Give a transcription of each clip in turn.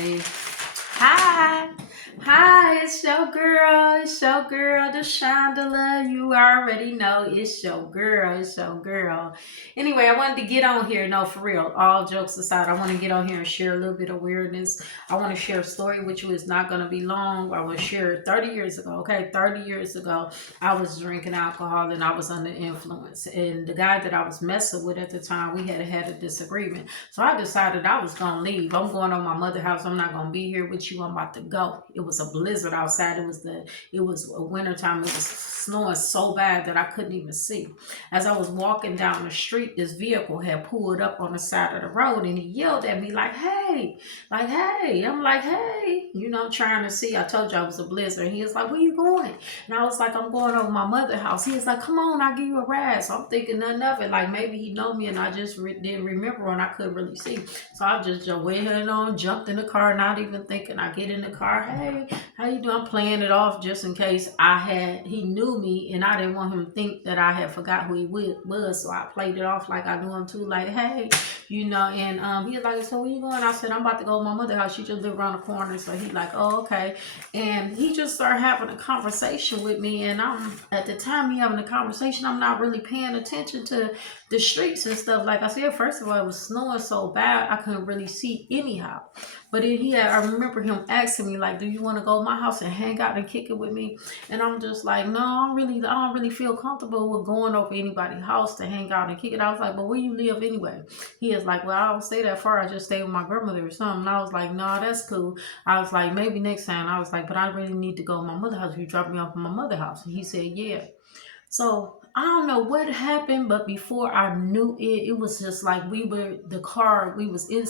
live. Hi. Hi, it's your girl, Deshandala. You already know it's your girl. Anyway, I wanted to get on here. No, for real, all jokes aside, I want to get on here and share a little bit of weirdness. I want to share a story with you. It's not going to be long. I want to share 30 years ago. Okay, 30 years ago, I was drinking alcohol and I was under influence. And the guy that I was messing with at the time, we had a disagreement. So I decided I was gonna leave. I'm going on my mother's house. I'm not gonna be here with you. I'm about to go. It was a blizzard outside. It was a winter time. It was snowing so bad that I couldn't even see. As I was walking down the street, this vehicle had pulled up on the side of the road and he yelled at me like, hey. I'm like, hey, trying to see. I told you I was a blizzard. He was like, where you going? And I was like, I'm going over my mother's house. He was like, come on, I'll give you a ride. So I'm thinking nothing of it. Like maybe he know me and I just didn't remember and I couldn't really see. So I just went ahead on, jumped in the car, not even thinking. I get in the car, hey, how you doing? I'm playing it off just in case he knew me and I didn't want him to think that I had forgot who he was. So I played it off like I knew him too, like, hey, and he was like, so where you going? I said, I'm about to go to my mother's house. She just live around the corner. So he like, oh, okay. And he just started having a conversation with me. And I'm at the time he having a conversation, I'm not really paying attention to the streets and stuff. Like I said, first of all, it was snowing so bad I couldn't really see anyhow. But then I remember him asking me, like, do you want to go to my house and hang out and kick it with me? And I'm just like, no, I don't really feel comfortable with going over anybody's house to hang out and kick it. I was like, but where you live anyway? He is like, well, I don't stay that far. I just stay with my grandmother or something. And I was like, no, that's cool. I was like, maybe next time. I was like, but I really need to go to my mother's house. You drop me off at my mother's house. And he said, yeah. So I don't know what happened, but before I knew it, it was just like we was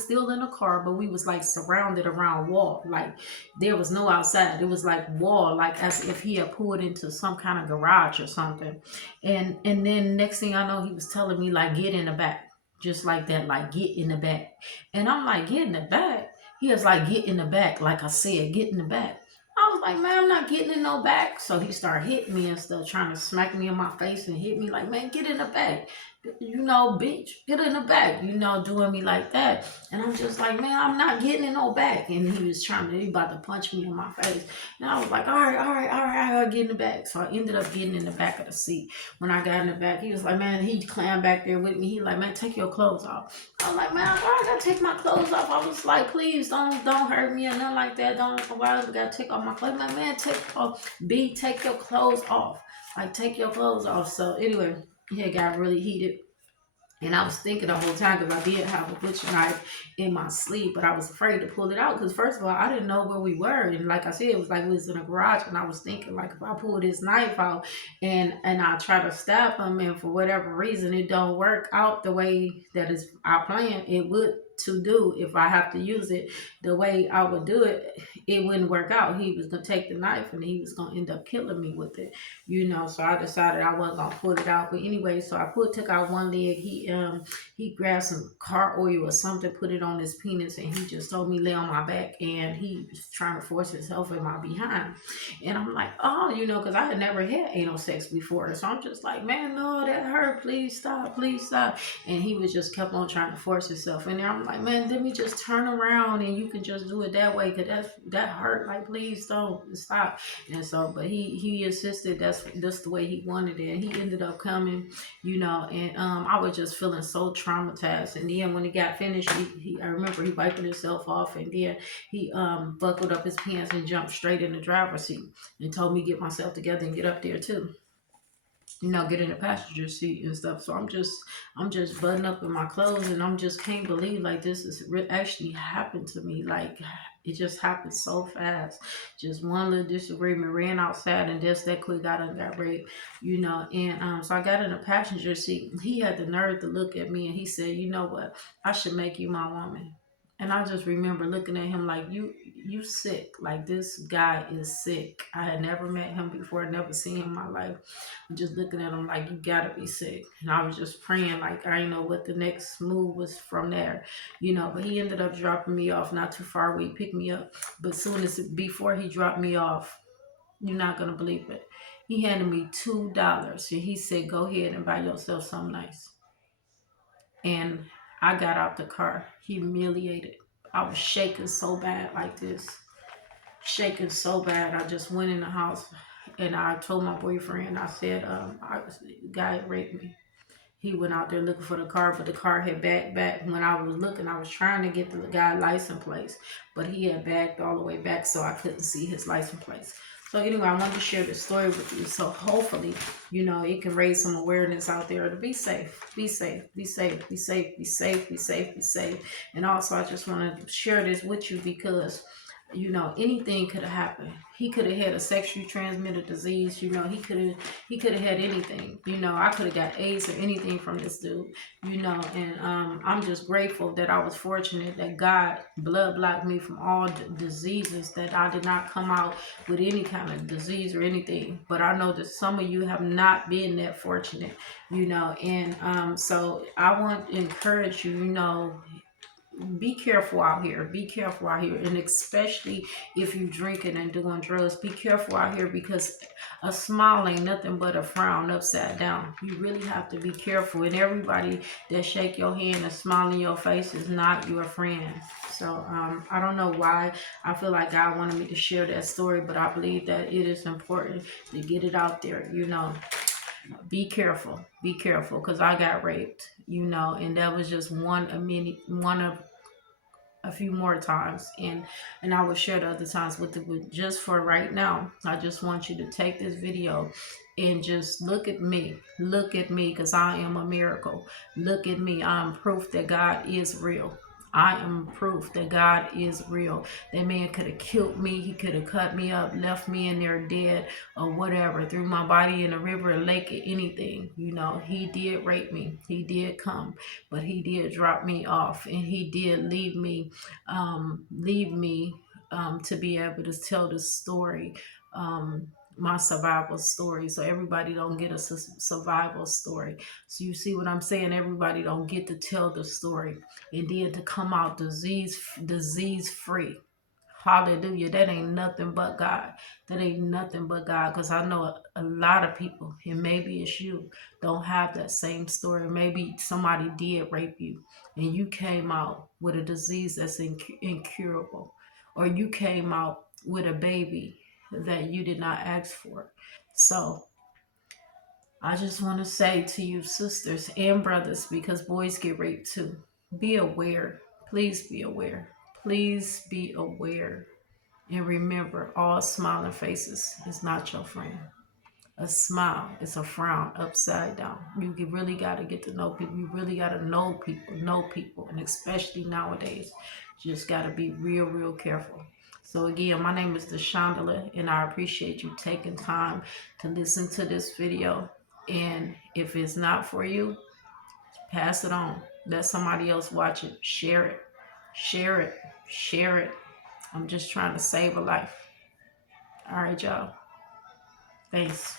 still in the car, but we was like surrounded around wall. Like there was no outside. It was like wall, like as if he had pulled into some kind of garage or something. And then next thing I know, he was telling me like get in the back. Just like that, like get in the back. And I'm like, get in the back. He was like, get in the back. Like I said, get in the back. I was like, man, I'm not getting in no back. So he started hitting me and stuff, trying to smack me in my face and hit me like, man, get in the back. Bitch, get in the back, doing me like that. And I'm just like, man, I'm not getting in no back. And he about to punch me in my face. And I was like, all right, I gotta get in the back. So I ended up getting in the back of the seat. When I got in the back, he was like, man, he climbed back there with me. He like, man, take your clothes off. I was like, man, why I gotta take my clothes off? I was like, please don't hurt me or nothing like that. Why I gotta take off my clothes? Like, man, take your clothes off. Like, take your clothes off. So anyway, it got really heated. And I was thinking the whole time because I did have a butcher knife in my sleeve, but I was afraid to pull it out because first of all, I didn't know where we were, and like I said, it was like we was in a garage, and I was thinking like if I pull this knife out and I try to stab him, and for whatever reason it don't work out the way that is I plan it would to do if I have to use it the way I would do it, it wouldn't work out. He was gonna take the knife and he was gonna end up killing me with it, So I decided I wasn't gonna pull it out. But anyway, so took out one leg. He grabbed some car oil or something, put it on his penis, and he just told me lay on my back, and he was trying to force himself in my behind. And I'm like, oh, because I had never had anal sex before, so I'm just like, man, no, that hurt. Please stop, please stop. And he was just kept on trying to force himself in there. I'm like, man, let me just turn around and you can just do it that way, cause that hurt. Like, please don't stop. And so, but he insisted that's the way he wanted it. And he ended up coming, and I was just feeling so traumatized. And then when he got finished, I remember he wiping himself off, and then he buckled up his pants and jumped straight in the driver's seat and told me get myself together and get up there too. Get in the passenger seat and stuff. So I'm just buttoning up in my clothes, and I'm just can't believe like this is actually happened to me. Like it just happened so fast. Just one little disagreement, ran outside, and just that quick got raped. And so I got in the passenger seat. He had the nerve to look at me, and he said, "You know what? I should make you my woman." And I just remember looking at him like you sick. Like this guy is sick. I had never met him before, never seen him in my life. I'm just looking at him like you gotta be sick. And I was just praying like I didn't know what the next move was from there. But he ended up dropping me off not too far away. He picked me up. But before he dropped me off, you're not gonna believe it. He handed me $2 and he said, go ahead and buy yourself something nice. And I got out the car, humiliated. I was shaking so bad like this. Shaking so bad. I just went in the house and I told my boyfriend, I said, the guy raped me. He went out there looking for the car, but the car had backed back. When I was looking, I was trying to get the guy license plates, but he had backed all the way back, so I couldn't see his license plates. So anyway, I wanted to share this story with you. So hopefully, it can raise some awareness out there to be safe, be safe, be safe, be safe, be safe, be safe, be safe. And also, I just want to share this with you because anything could have happened. He could have had a sexually transmitted disease. He could have had anything. I could have got AIDS or anything from this dude. And I'm just grateful that I was fortunate that God blood blocked me from all diseases, that I did not come out with any kind of disease or anything. But I know that some of you have not been that fortunate. And so I want to encourage you. Be careful out here. Be careful out here. And especially if you drinking and doing drugs, be careful out here because a smile ain't nothing but a frown upside down. You really have to be careful. And everybody that shake your hand and smile in your face is not your friend. So I don't know why I feel like God wanted me to share that story, but I believe that it is important to get it out there. Be careful. Be careful because I got raped, and that was just one of a few more times, and I will share the other times with you. But just for right now, I just want you to take this video and just look at me, because I am a miracle. Look at me. I'm proof that God is real. I am proof that God is real. That man could have killed me. He could have cut me up, left me in there dead or whatever, threw my body in a river, a lake, anything. He did rape me. He did come, but he did drop me off, and he did leave me to be able to tell the story, my survival story. So everybody don't get a survival story. So you see what I'm saying? Everybody don't get to tell the story, and then to come out disease free. Hallelujah. That ain't nothing but God. That ain't nothing but God. Because I know a lot of people, and maybe it's you, don't have that same story. Maybe somebody did rape you and you came out with a disease that's incurable. Or you came out with a baby that you did not ask for. So I just want to say to you, sisters and brothers, because boys get raped too, be aware. Please be aware. Please be aware. And remember, all smiling faces is not your friend. A smile is a frown upside down. Really got to get to know people. You really got to know people. And especially nowadays, just got to be real, real careful. So again, my name is Deshandala, and I appreciate you taking time to listen to this video. And if it's not for you, pass it on. Let somebody else watch it. Share it. Share it. Share it. I'm just trying to save a life. All right, y'all. Thanks.